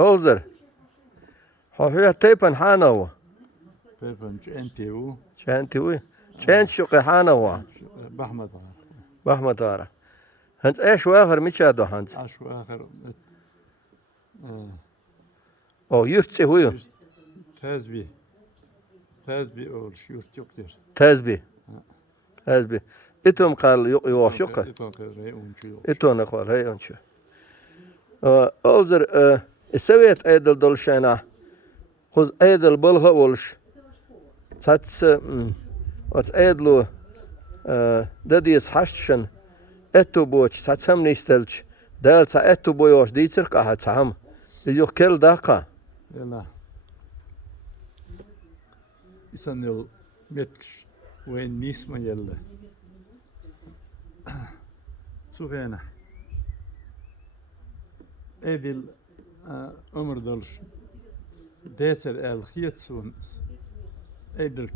Olzer. Hafif teypen hanawa. تيفن انتيو Çentiwi. Çent şuqi hanawa. بحمد Bahmet ara. Hans eş vaher miçado hans. عشو اخر O yurtsi huyu. تازبي اول شيوت يقدر Tezbi. Tezbi. İtum kal yok şuqa. İton akvar hey onçu. Olzer seviyet edil dolşena. Kuz edil bulha olş. Tats at edlu dadis haşşın etu boç tatsam nistelç. Dal sa etu boyoş diytir ka tatsam. Yok kel daqa. يلا يسنل متكش وين نيسما يلا سوغينا ايدل عمر دولش ديتر الخيط سونس ايدل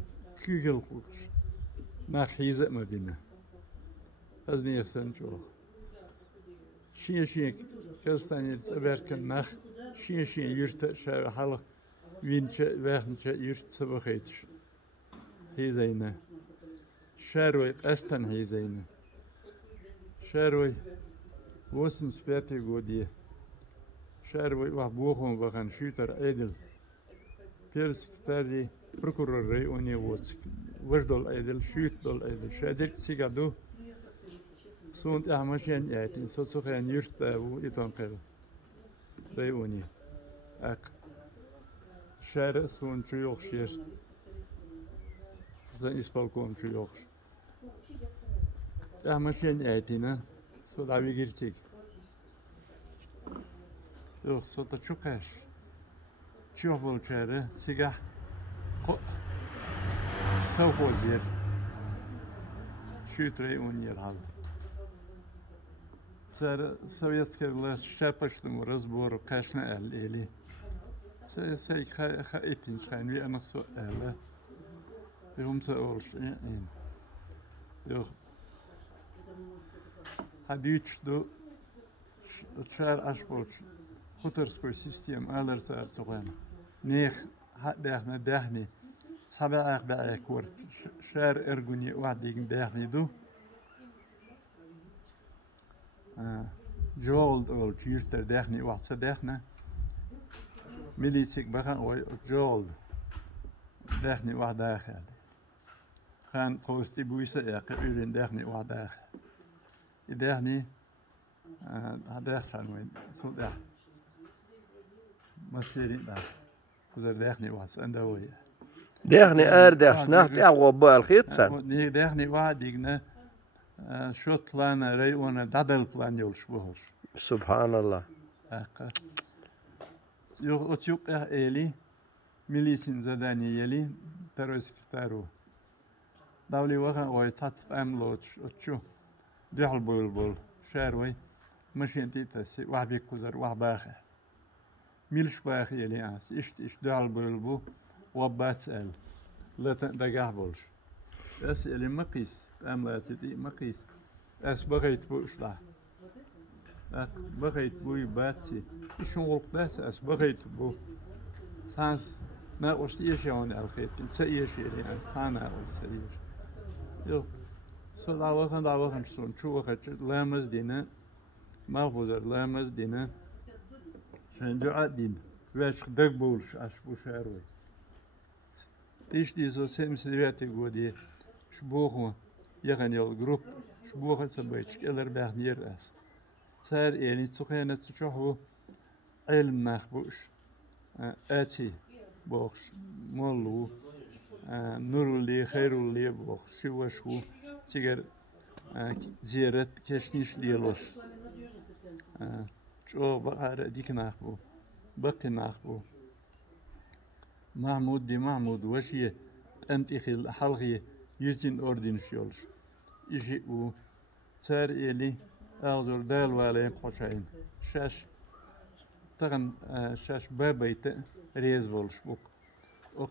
كيغل قوش ناخ حيزة ما بينا ازني يفسن شو شين كستاني تسبركن ناخ شين يرت شا حلق وينش وينش يرت سبخيتش هي زينة شاروي أستن هي زينة شاروي وسم سبيتي قودية شاروي وحبوخهم بخان شوتر عدل بيرس كتاري بروكورور ري أوني واتسك وجدول عدل شوت دول عدل شادر تيجادو سونت أهمشين ياتين سوسخين يرت أبو إتون قل ري أوني أك شارع سون شيوخ شير زين إسبالكم شيوخ أهمشين ياتينا سو دعوي جرتيك يوخ سو تشوكاش شوف بالشارع سيجا سوف وزير شو تري أونير هذا سر سويت كلا شابش تمرز بورو كاشنا إلي سي خايتين شاين وي أنا سؤال يوم سأقولش إيه يوخ هديتش دو شار أشبولش خطرسكو سيستم ألر سأل سوغانا نيخ داخنا داخني سبع أخبار كورت شار إرجوني واحد يجن داخني دو جولد أول شيرتر داخني واحد سداخنا ميليتيك بخان جولد داخني واحد داخل خان خوستي بويسة ياقي أولين داخني واحد داخل داخني داخل وين سو داخل مسيرين داخل كذا داخني واحد سندوي داخني أرداخ نحت أغوبا الخيط سن. داخني واحد يجنا شوت لنا ريونا دادل بلان يولش بوهش سبحان الله. أكا يوك إلي ميليسين زداني يلي تروس كتارو دولي وغا وي تاتف أملوش أتشو ديحل بول شاروي مشين تيتاسي واحد بيكوزر واحد باخي ميلش باخي يلي أنس إش ديحل بول وبات أل لا تدقاه بولش أس يلي مقيس أملاتي دي مقيس أس بغيت بوشلا بغيت بوي باتسي إيشون غلق أس بغيت بو سانس ما أوست إيشون الخيط سيش يلي أنس سانا أوست سيش يو سو دعوة سون شو وقت لامز دينا ما بوزر لامز دينا شن دعاء دين واش دق بولش أش بوشاروي تيش دي زو سيم سيباتي قودي شبوخو يغني الجروب شبوخو سبيتش كلر بحنير أس صار يعني تسخينة تشوفه علم نخبوش آتي بوخش مولو نور لي خير لي بوخش شو تيجر زيارة كشنيش ليلوش شو بقى ديك نخبو بقي نخبو محمود وشي انتخل حلقي يجين أردن شيولش إشي و صار إلي أغزر دال والين قشعين شاش تغن شاش بابيت ريز بولش بوك أخ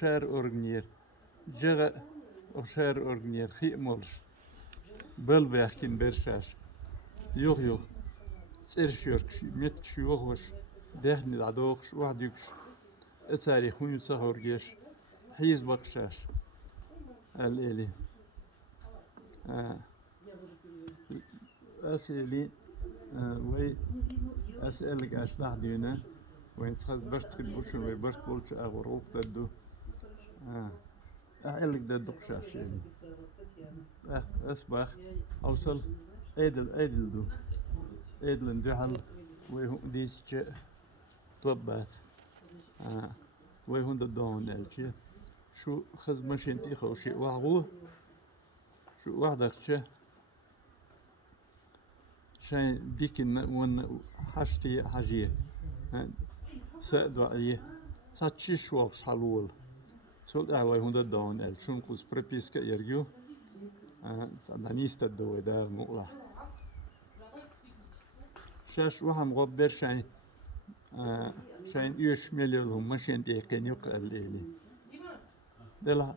شار أورغنير جغ أخ شار أورغنير خي مولش بل بيحكين برشاش يوخ سيرشيورك ميت شيوخوش دهني دعوقش وحدكش التاريخ وين سهر جيش حيز بقشاش الإلي أسئلي وي أسألك أشلح دينا وين تخذ برست كدبوشن وي برست بولش أغروق ددو أعلق ددو قشاش يعني أسباخ أوصل أيدل دو أيدل اندحل وي ديس جاء طبات وي هون ددون ألشي شو خذ مشينتي خوشي وعغوه شو وحدك شا شاين ديكن ون حشتي حاجيه سأدعيه ساتشيش وقس حلول سول أعوي هون ددون ألشون قوس بريبيسكا يرجو دانيست الدو ده مقلع شاش وهم غبر شاين شاين يوش مليون مشين ديكن يقل إلي دلا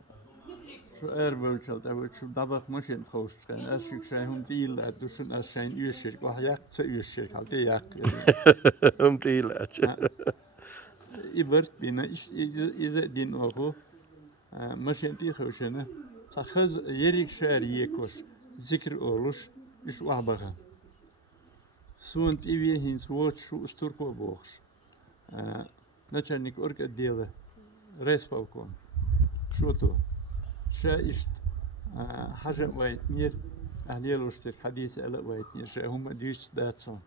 شو أربعة شلت أول شو دبق مشين خوش كان أشيك شاين هم تيل أدوشن أشين يوشيك وحياك تيوشيك هل تياك هم تيل إبرت بينا إذا دين أخو مشين تي خوشنا تخز يريك شعر يكوش ذكر أولوش إيش وحبها سون تيجي هنس واتش شو استركوا بوخش نتشانيك أرك الديلة ريس بالكون شو تو شا إشت حاجة وايتنير أهليلوشتك حديث ألا وايتنير شا هم ديش داتسون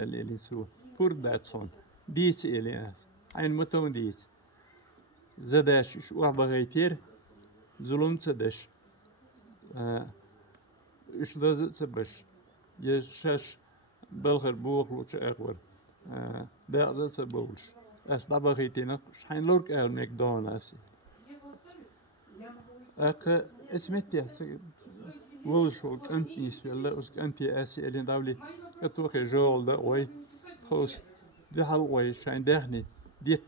اللي سو بور داتسون ديس إلياس عين متون ديس زداش إيش وحبها يتير ظلم تدش إيش لازم تبش يشاش بلغر بوخ لوتش أقور ده ذات بولش أس دابا غيتينا شحال لورك ميك دون أسي أك اسمتي وولشوك أنت نسبة لا أسك أنت أسي اللي دولي كتوخ جول ده وي خوش ده حال وي شاين دهني ديت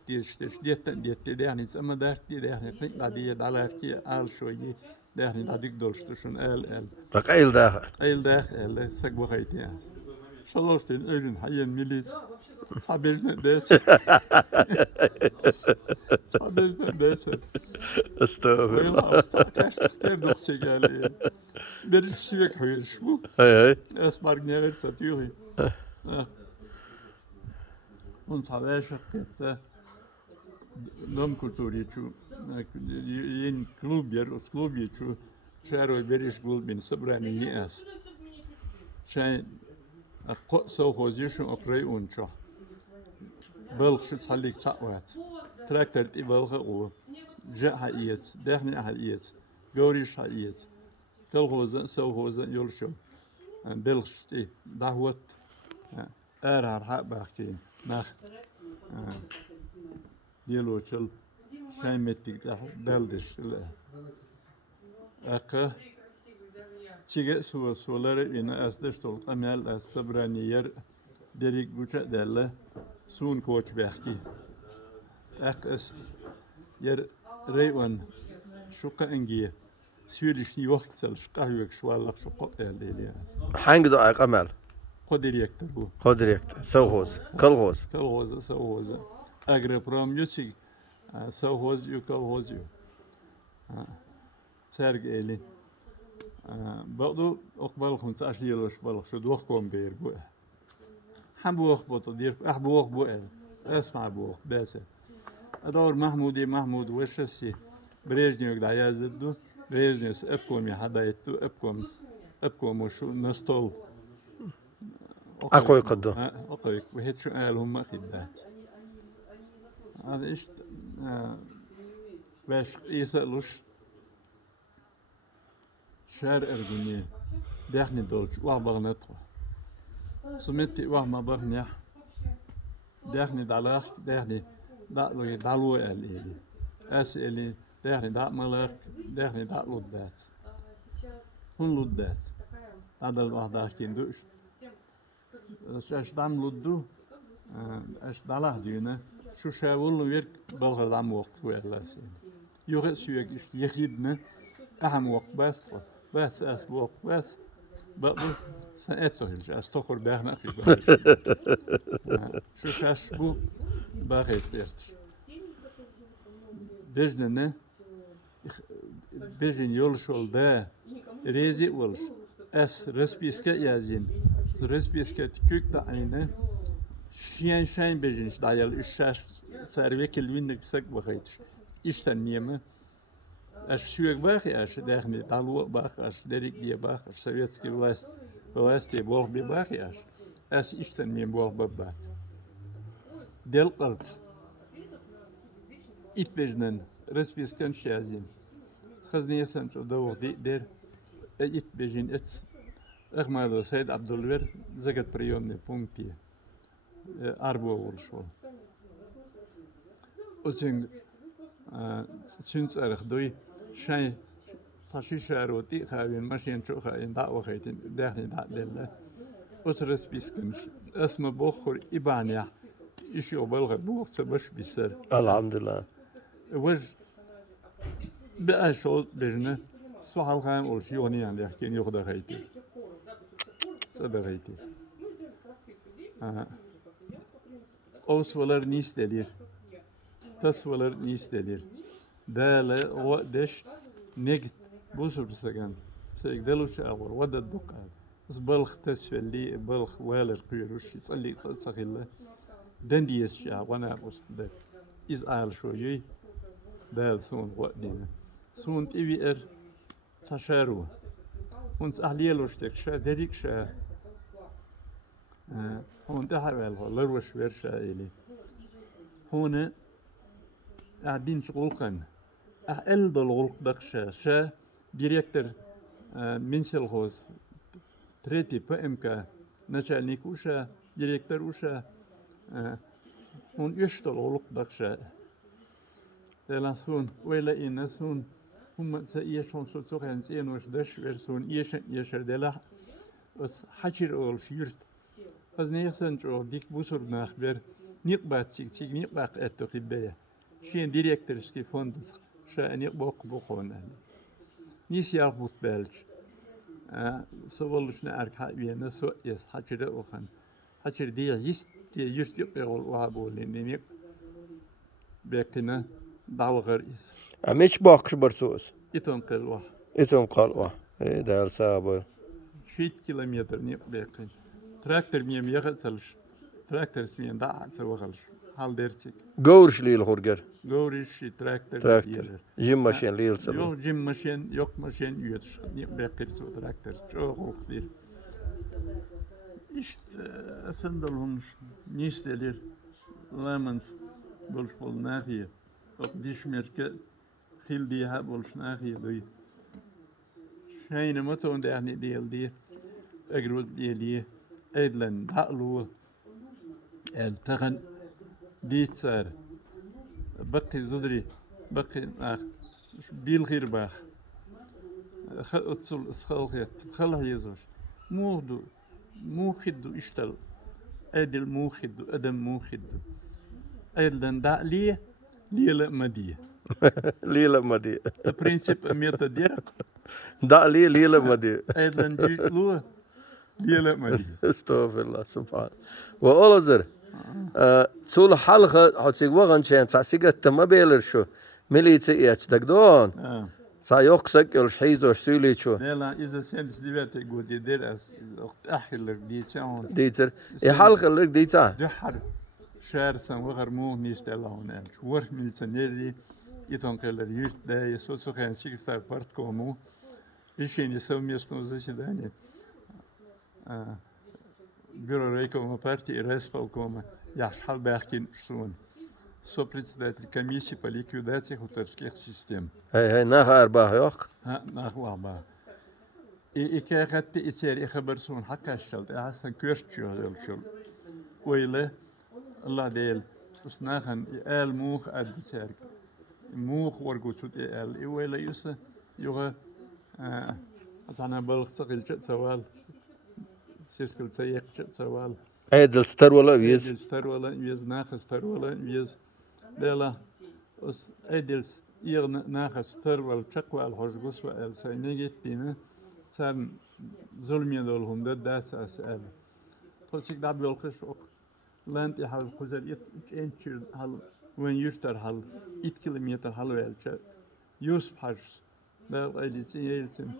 ديت دهني سما دهني قيد دادي دالاركي آل شوي دهني داديك دولشتشون آل تقيل داخل أيل داخل سك بغيتي أس شلوشتين أيلن حيين ميليز صابيجنا داس صابيجنا داس استغفر الله ويلا كاش تختار دوخسي قال برش سيك حير شبو هاي اسمارني غير ساتيوري ونصابي شقيت نوم كولتوري شو ين كلوبير كلوبي شو شارو بريش قول بين صبراني ياس شاين سو خوزيشن أقرأ ونشا بلغ شو تصليك تقوات تراكتر تبلغ أو جاء حقيقة دهني حقيقة جوريش حقيقة كل خوزن سو خوزن يلشوا بلغ شتي دعوت أرهر حق بحكي نخ ديلو شل شاي متك بلدش أكا تيجي سولار إن أسدش تول أمال السبرانيير دريك بوجا دالة سون كوتش بحكي أكس ير ريوان شوكا إنجية سيرش نيوخت سلش قهوك شوالك شوكا اللي حنق دعاء قمال قدر يكتبو قدر يكتب سوغوز كالغوز كالغوز سوغوز أجر برام يسيق سوغوز يو كالغوز يو سارق إلي بعضو أقبل 15 يلوش بالغ شو دوخ كون بير بوه حبوخ بطدير أحبوخ بوه أسمع بوخ باسه أدور محمود وشسي بريجنيوك دعيا زدو بريجنيوس أبكم يا حدا يتو أبكم وشو نستول أقوي قدو أقوي وهيت شو قال هم خدات هذا إيش باش يسألوش شار أرجوني دهني دولش وابغ نطو سميتي وما بغنيح دهني دلاخ دهني دالو إلي أسئلة دهني دا ملاك دهني دا لودات هون لودات هذا الواحد أحكي ندوش أش دام لودو أش داله دينا شو شاول ويرك بلغ دام وقت ولا سين يغسل يخيدنا أهم وقت بس أس وقت بس بقى سأتهلش أستخر بأهنا في شو شاش بو باغي تغيرت بجنة بجن يولشول دا ريزي ولش أس رسبيسكا يازين رسبيسكا تكوك دعينة شين بجنش دايل الشاش سارويك الوينك سك بغيتش إشتن ميمة أش سوق باخي أش داخني دالو باخ أش ديريك دي باخ أش سويتسكي власти بوغ بي باخي أش إشتن ميم بوغ ببات ديل قلت إت بجنن رسبيسكن شازين خزني يسن شو دور دي دير إت بجن إت أغمالو سيد عبد الوير زغت بريومني بونكتي أربو ورشول وزين سنس أرخ دوي شاي تاشي شاروتي خاوين ماشين شو خاين دا وخيتين داخلين دا دلله وترس بيسكنش اسم بوخر إبانيا إشي أبلغ بوخ تبش بيسر الحمد لله وج بقى شو بجنة سؤال خام أول شيء وني عندي أحكي ياخد خيتي صدق خيتي أوسولر نيس دلير تسولر نيس دلير دالة وقدش نجت بوسر سجن سيقدلوا شاور ودا الدقات بس بلخ تسفلي بلخ والر قيروش يصلي صخيلة دنديس شا وانا بوست إز آل شوي دال سون وقدنا سون تبي تشارو ونس أهليلوش تكشا ديريك شا هون تحول لروش ورشا إلي هون قاعدين شغلقن أقل الغلق دقشا شا ديريكتر منسل خوز تريتي بأمكا نشالنيك وشا ديريكتر وشا هون يشتل الغلق دقشا دلاسون ويلا إنسون هم سيشون سوسوخين سينوش دش ورسون يشر دلا بس حجر أول شيرت از نیستن جو دیک بوسر نخبر نیک بات چیک نیک بات اتو خیبه شین دیرکترش کی فوند شان نیک بخونه نیس یا بود بلج سوالش نه ارکها وینه سو است حجره اوخن حجر دی یست دی یست یقول وابولین نیک بکنه دالغر is أميش باكش برسوس ایتون قلوا إتهم قالوا إيه دال سابو 6 kilometer نیک بکن تراكتر ميم يغسلش تراكتر اسمين داع سوغلش حال ديرتك جورش ليل هورجر غوريش تراكتر جيم ماشين ليل سبو يو جيم ماشين يوك ماشين يوتش بيقير سو تراكتر شو غوخدير إشت أسندلهم نيستلير لامنس بولش بول ناخية ديش ميركة خيل ديها بولش ناخية دوي شاين متون دعني ديال دي أجرود ديالي أيضاً دعلو التغن ديتسار بقي زدري بقي بيلغير باخ أتصل سخالخيت خلها يزوج مودو موخدو اشتل أدل موخدو أدم موخدو أيضاً دعلي ليلة مدية ليلة مدي البرنسيب أميتا ديرق دعلي ليلة مدي أيضاً جيلوه ليلة مدي استغفر الله سبحان وأولزر تول حلقة حتى وغن شان تسيق التما بيلر شو مليت إيش دكدون سايوكسك الشيزوش سولي شو لا إذا سامس ديبات يقول يدير أحكي لك ديتاون ديتر حلقة لك ديتا جحر شهر سن وغر مو نيستلون أل شور من سنيدي يتنقل اليوت ده يسوسو خان سيكتار بارت كومو يشين يسوي ميستون زي داني بيرو ريكوما بارتي ريسبالكوما يحصل باكين شلون سو председатель комиссии по ликвидации хуторских систем. هاي ناخ أرباح يوك ناخ وابا إيكا غتي إتيري خبر سون حكا الشلط أحسن كيرتشو الشل ويله الله ديل بس ناخن آل موخ أدي تارك موخ ورقو سوت آل ويله يسا يوغا أنا بلغ سقيل شت سوال سيسكل سيق شت سوال عيد الستر ولا ويز الستر ولا ويز ناخ ستر ولا ويز بلا أس عيدلس إير ناخ ستر ولا شقوى الحجوس وال سينيجت دينا سان zulmiye dolhum da ders asal. Tosik da bölkes ok. Land hal kuzel it enchir hal when yuster hal 1 kilometer hal welche. Yus hars. Da elitsin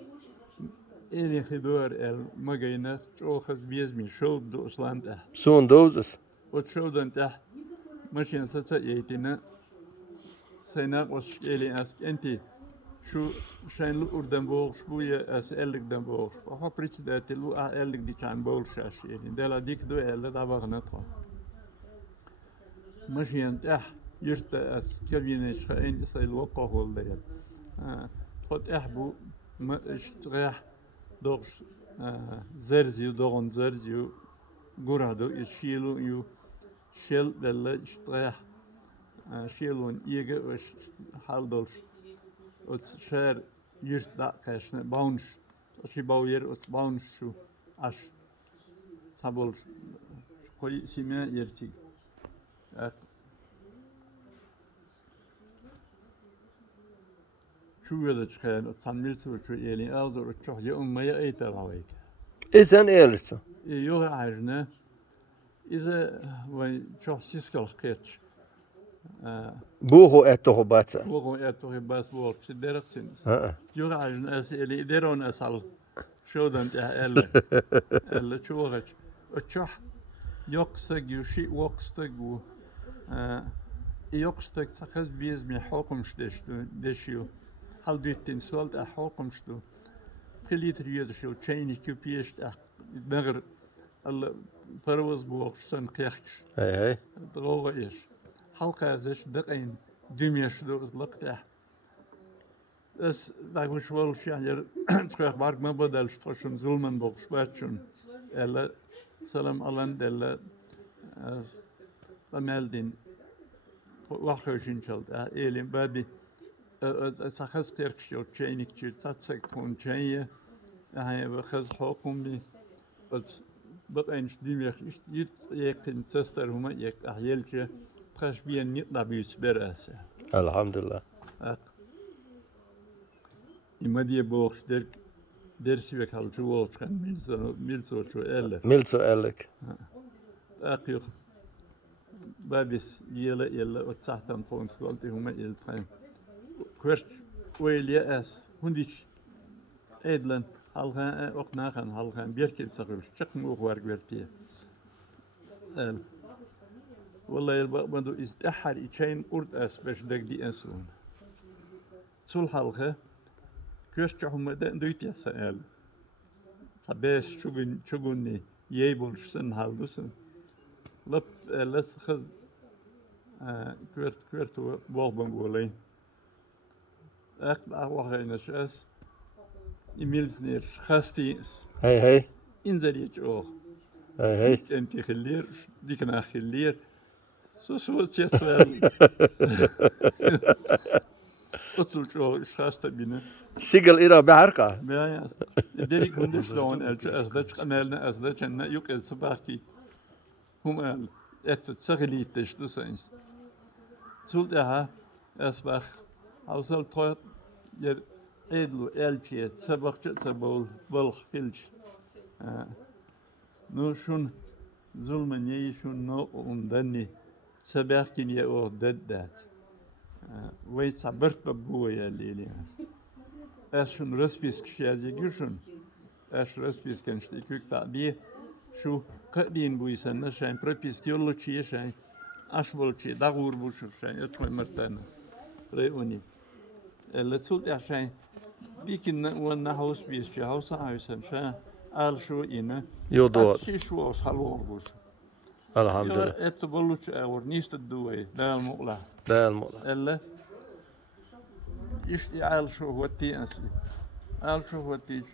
Eri gedor el magayna trochas biesmi show dos land. Zo'n dosis. Wat show dan ta machine satsa yetina saynak was eli ask enti şu zijn lu urdan bogs buye as ellik dan bogs. Apa president lu a ellik di kan bogs as eli. Dela dik do el da bagna tra. Machine ta yurta as kelvine shain say lu qahol da ya. Hot ahbu ma ishtrah dogs zerziu dogon zerziu gurado ishilu yu shell della ishtrah shilun iege was haldols het share yurt da kasne bounce als je bouwer het bounce zo as sabol koy sime yersig şu da çıkan o sanmilsi şu elin aldı o çok ya ummaya eter havayt. Sen eerlijkse. Yok ajne İze ve çok siskal kıç. Boho et toch batsa. Waarom er toch een best woord ze dergzins. Ha. Jura als eli deron asal shodan ta elle chorach. Ocha yoksag yushi woksag u yoksag sakaz biz mi hukum deşiyor. Hal dittin solt a hukum shtu. Khilitr yedşu chayni kupiyest a neger alle parwas booksan kyakhsh. Hey. Droge is. Halka is een dumjes door het lukt. Dus daar was wel hier terug waar ik me bedel station Zulman box watchen. Elle salam alan delle melding. Wacht gezien zult. Elin badi het kerkje chainik tatsak ton chaye. Hij we gesproken die het wat eens dumjes is je kind zuster hoe maar je aheltje Trash bien niet naar buiten beres. Alhamdulillah. İmadiye box dersi ve kalçı olçan milso ço elle. Milzo eerlijk. Akıyor. Babis yelle o tahtam konsulante huma il train. Kwest oelie as hundik edlen halga ok nagan halga bir keer sagır çıkmıyor var gvertiye. والله يبغى يستحر يشين أرد أس باش دق دي أنسون. سول حلقة كيشتهم مدن دويتي سأل. سباش شغني يبول سن هالدوسن. لب لس خز كيرت واربن بولين. أكل أروح نشأس. إيميلز نير خاستيس. Hey. إنزليج أوه. Hey. أنت خلير ديك أنا خلير. Så het wel. Wat zult je schasten binnen? Sigel ira beharka. Ja. Derek hondesloon als dat kanalen als dat je net ook het sabaki. Hoe al het sageliet is dus eens. Zult ha as bach ausal trot je edlo elche sabakje sabol bol filch. Nu schon zulmen je schon no ondanni. سباقين يا أوددات ويتعبرت ببويا الليلي أشون رسبيس كشيازي جوشون أش رسبيس كنشتيكوك تعبيه شو قدين بويسن شاين بربيس كيولو شي شاين أشبول شي داغور بوشو شاين يتوي مرتانا ريوني اللي تسولت عشان بيكن وانا هاوس بيس شي هاوس عايسن شاين آل شو إنا يودور. شي شو أصحالور بوشو Alhamdulillah. Het bolutje er niet te doen, daar moet la. Daar moet la. Elle is die al zo wat die is. Al zo wat die.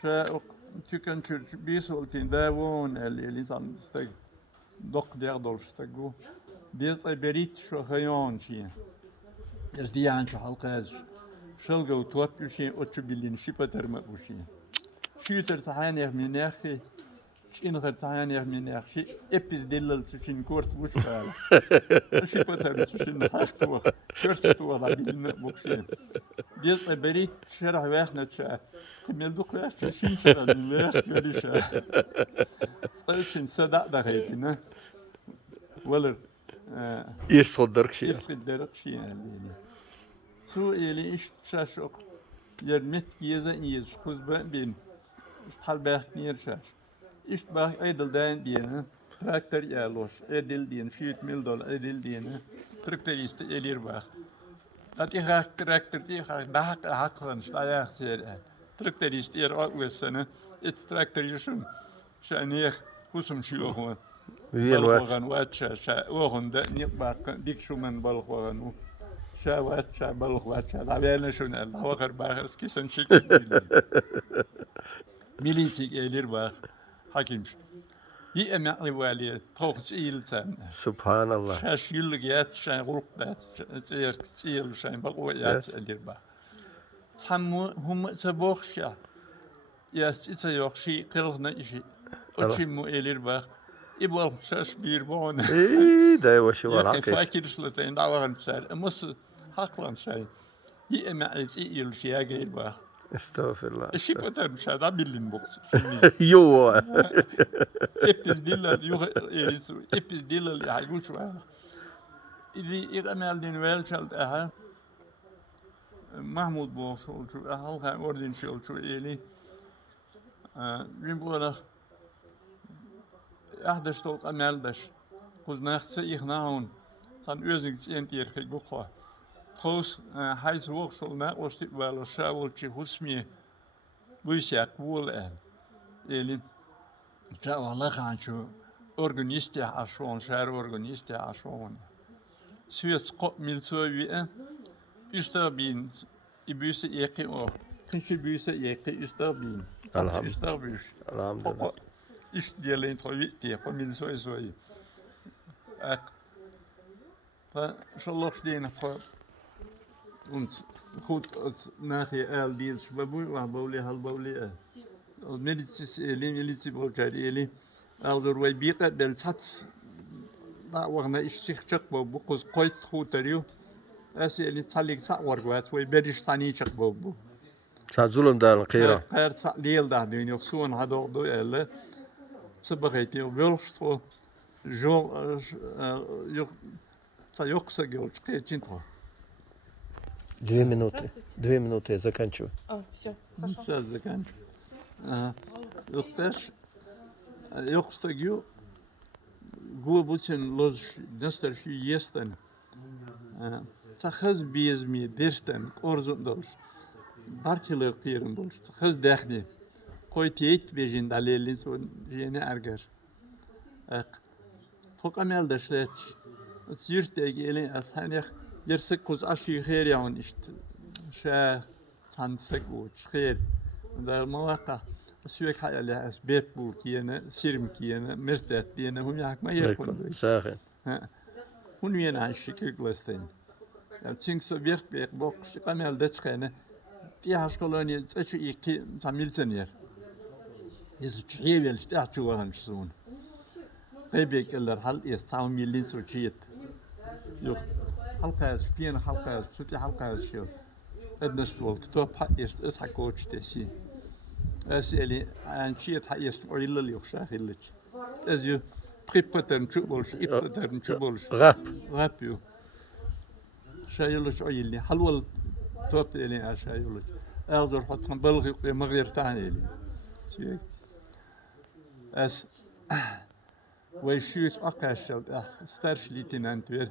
Ze ook tussen church bisol in daar woon elle dan stek dok der dolstek go. Die is berit zo gejon zien. Dus die aan halka is. Shall go to up je zien 8 biljoen shipater met bushi. Shooter zijn er meneer إن غتعاني من أخشي إبز دلل تشين كورت وشغالة شي بتر تشين حاختوه شرطوه بعدين بوكسين ديس بريت شرح واحنا تشا كمل دوك واش تشين شرح واش يوليش تشين صدق دقيقنا ولا يصدرك شيء يصدرك شي يعني سو إلي إيش تشاشوك يرمت يزا يز خذ بين حال باخ نيرشاش إيش باخ أيدل دان دينا تراكتر يالوش أدل دين شيت $1,000 أدل دينا تراكتر يست إلير باخ أتي خاك تراكتر تي خاك دهك هاكلن شلايخ سير تراكتر يست إير أقوى إت تراكتر يشون شانيخ خصم شيوخون وين بالخوغان واتشا شا أوغن دا نيباق ديك شو من بالخوغان شا واتشا بالخواتشا لعبينا شون الله وخر باخ اسكي سنشيك ميليتيك إلير باخ حكيمش هي أمعي والي توقس إيل سام سبحان الله شاش يلقيات شان غلقات تسير شان بقويات إلير باخ تحمو هم تبوخشا ياس إتسيوخشي قلغنا إشي أتشمو إلير باخ إبوال شاش بيربون إيه ده وشو يا العقيد فاكر سلطين دعوة سال مس حقلا شيء هي أمعي إيل شيا غير باخ استغفر الله الشيء بتر مش هذا بيلين بوكس يو إبز ديلا يوغ إيريسو إبز ديلا اللي هيقول شو إذا إقامة الدين ويلشلت أها محمود بوصل شو أهل خا أردن شل شو إلي بيقوله أحدث توك أمال دش خذ نخس إخناهون صن أوزنك تينتير خي بقى خوس حيث وصل ناقوس ولا شاول شي حسمي ويشاك وول إلي جاء والله خان شو أورغانيستي عشون شهر أورغانيستي عشون سويت قط من سوي يستربين يبيس يقي أو كنش يبيس يقي يستربين الحمد يستربيش الحمد لله إيش ديالين تروي تيا من سوي فشو الله شدينا und goed nache al dies babu wa bawli hal bawli medicis eli medici bolcari eli aldur way biqa bel sats da wagna ishik chak bu qos qoyt khutariyo as eli salik sa wargwas way berish tani chak bu شازولم دال القيرة قير sa leel da dün yoksun hado do elle sabagati wilstro jo yok sa yoksa gol qecintro 2 минуты 2 минуты я заканчиваю Все, хорошо. Сейчас заканчиваю. Yoktаш, yoksa gyu, gu buçen loz nastar şu yesten. Tahız bizmi dersten orzun dols. Barkılı kıyırım bols. Tahız dehni. Koy tiyet bejin dalelin son jene erger. Tok amel deşlet. Sürte gelin ashanih yersek kuz aşı خير yaun işte. شا تنسك وتخير ده المواقع سويك حاجة لها أسباب بولكينا سيرم كينا مرتات بينا هم يحك ما يكون ساخن هم ينا الشكل قلستين تسينك سوبيرك بيك بوكش قامل دتخينا فيها شكولوني تسأشو إيكي تعمل سنير يسو تحيب يلشتاحتو وهم شسون قيبيك اللر حل يستعمل ميلين سوشيت يوخ حلقة سبينا حلقة سوتي حلقة شو أدنست والكتاب حقيست إسحق كوتش تسي أسألي عن شيء حقيست ويلا اللي يخشاه اللي أزيو بريبتر نشوبولش إبتر نشوبولش غاب غابيو شايلش عيلي حلول توب إلي شايلش أزور حتى بلغي مغير تاني إلي سيك أس ويشيت أقاشل ستارش ليتنانت وير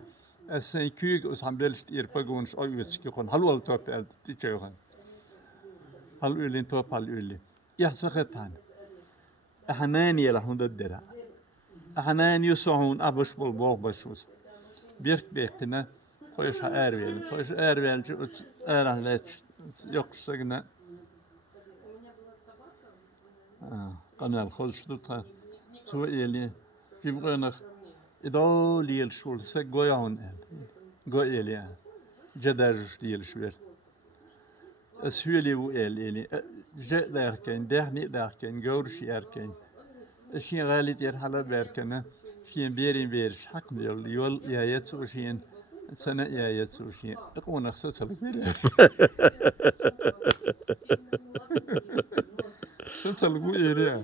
أسين كيك أسامبلش إيرباغونش أيوس كيكون حلول توب تيجيوهن حلولين توب حلولين يحسختان أحناني لهون الدرا أحنان يسوعون أبش بالبوغ بشوس بيرك بيكنا تويش أرويل تويش أرويل جو أرهلت يقصقنا قنال خلش دوتا سوئيلي جيمغنخ إدو ليل شول سجويون جويلي جدارج ليل شوير أسهولي وإل إلي جاء داركين دهني داركين جورش ياركين شين غالي دير حلا بيركنا شين بيرين بيرش حق ديال يول يا يتسو شين سنة يا يتسو شين يقون أخصص لك بيري سوصل بيري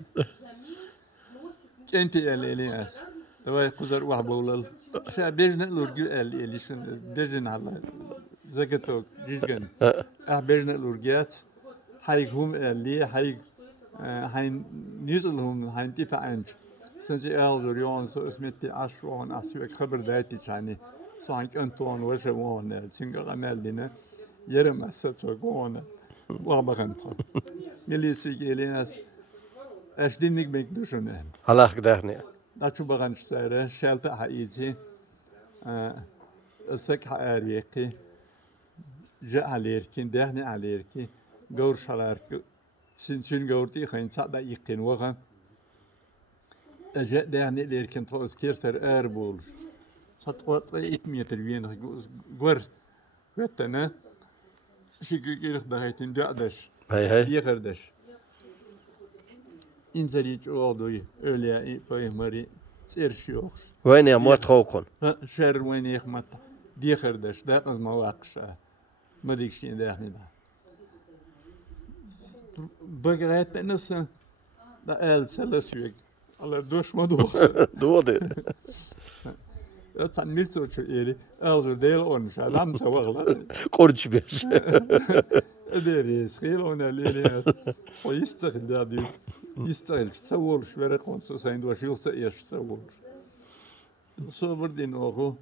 أنت اللي أس هو كوزر واحد بولل شا بيجنا الأرجو اللي شن بيجنا على زكتو جيجن بيجنا الأرجات هايهم اللي هاي نيزلهم هاي دفاعنج سنجي أهل ريون سو اسمتي عشرون أسوأ خبر دايتي يعني سانك أنتون وشوان سنجر أمال دينا يرم أسد سوقون وابغنتهم مليسي جيليناس أشدينك بيكدوشنهم Allah gdahni. أشو بغنش سارة شالتا حقيقي السك حقاريكي جاء عليركي دهني عليركي جور شلارك سين جورتي خين صعدا يقين وغا أجاء دهني ليركن تروس كيرتر أربول سطوات 100 متر وين غور وتنا شيكي كيرخ دهيتين دعدش Hey. يخردش إنزليج أوضوي أولياء بايمري تيرشيوخ Wayne ya mot khokon. شر وين يخمت ديخردش ده از مواقش ما ديكشين ده احنا ده بقرأت نص ده قال سلسويك على دوش ما دوش Dode. ده كان ميلتو شو إيري أرجو ديل أونش علام سوغلا Qorch besh. أدري سخيل أنا ليلي ويستغل ده دي يستغل سوول شوية قنص سين دوش يوسع يش سوول صبر دين أخو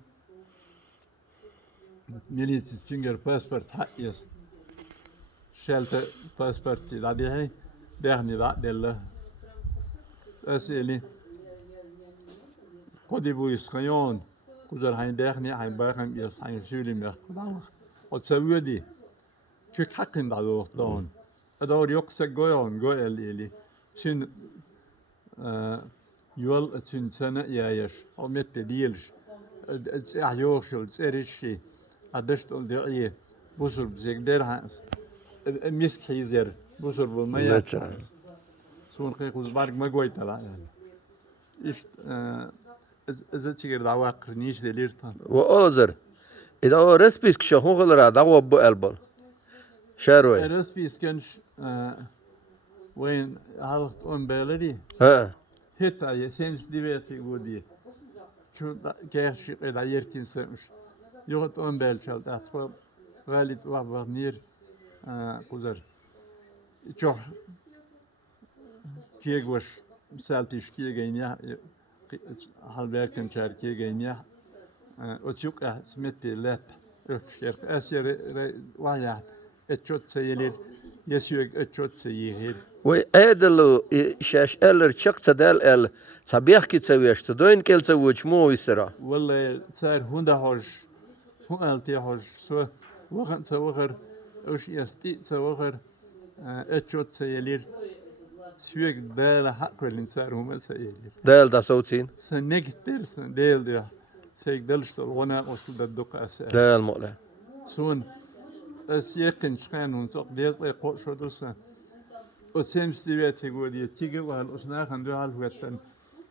ميليتي تشينجر باسبورت حق يست شالت باسبورت دادي هاي دهني بعد الله أسئلة قدي بو يسخيون كوزر هاي دهني هاي باخن يست هاي شولي مخ كداوخ وتسوي دي كيك حقن دادوخ دون أدور يقصى جويون جوي اللي شن يول تشن سنة يايش أو مت ديلش أحيوخشل تسرشي أدشت الدعية بوصل بزيقدر هاس مسك حيزر بوصل بالمية سون قيقوز بارك ما قوي تلا يعني إيش إذا تيجي دعوة قرنيش دليرتان وأولزر. إذا هو رسبيس كشهون غلرا دعوة بو ألبل. شاروي. الرس بيسكنش وين هالخت أم بلدي ها. هتا يسمس ديبيتي ودي شو كيش إذا يركن سمش يوغت أم بلشل تحت غالي توابر نير قدر شو كيغوش سالتيش كيغينيا هالبيركن شار كيغينيا وتشوك سمتي لات شرق أسير واحد اتشوت سيلير يسوق اتشوت سيهير وأدلو شاش ألر شق تدال ال صبيح كي تسويش تدوين كل تسويش مو يسرا. والله صار هوندا هوش هون ألتي هوش سو وقت سوغر وش يستي سوغر اتشوت سيلير سوق دال حق اللي صار هم سيلير دال دا صوتين. سنكتر سن ديل ده سيك دلشت الغناء وصل الدقة أسأل دال مؤلة. سون أسيقن شخان ونسق ديز لي قوش ودرسا وسيم ستيبيت يقول يتيجي وهالأسناء خندو هالوقتن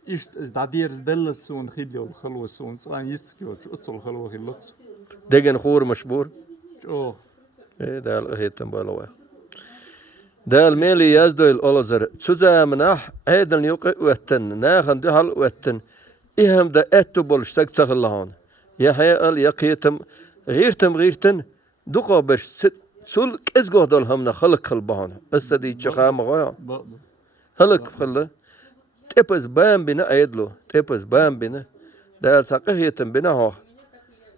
إيش دادير دلت سون خيليو الخلوة سون صان يسكيو أتصل الخلوة خيلوت دقن خور مشبور. أوه إيه دال هيتم بالوه. دال ميلي يزدو الأولزر تزا مناح هيدن يوقع وقتن ناخن دو هال وقتن إهم دا أتو بولش تكتغ اللهون يحيى يقيتم غيرتن دقا بش سول كزغو دول همنا خلق خلبهان أستدي تشخام غايا برضو خلق خلا تبز بام بنا أيدلو تبز بام بنا دال ساقهيتم بنا هو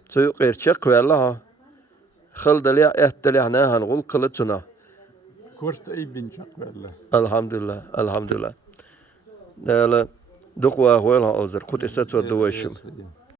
سيقير شقوي الله خل دليا احتليا ناهن غل قلتنا كورت أي بنشق والله الحمد لله دال دقوا هويلها أوزر كنت استوى دويشم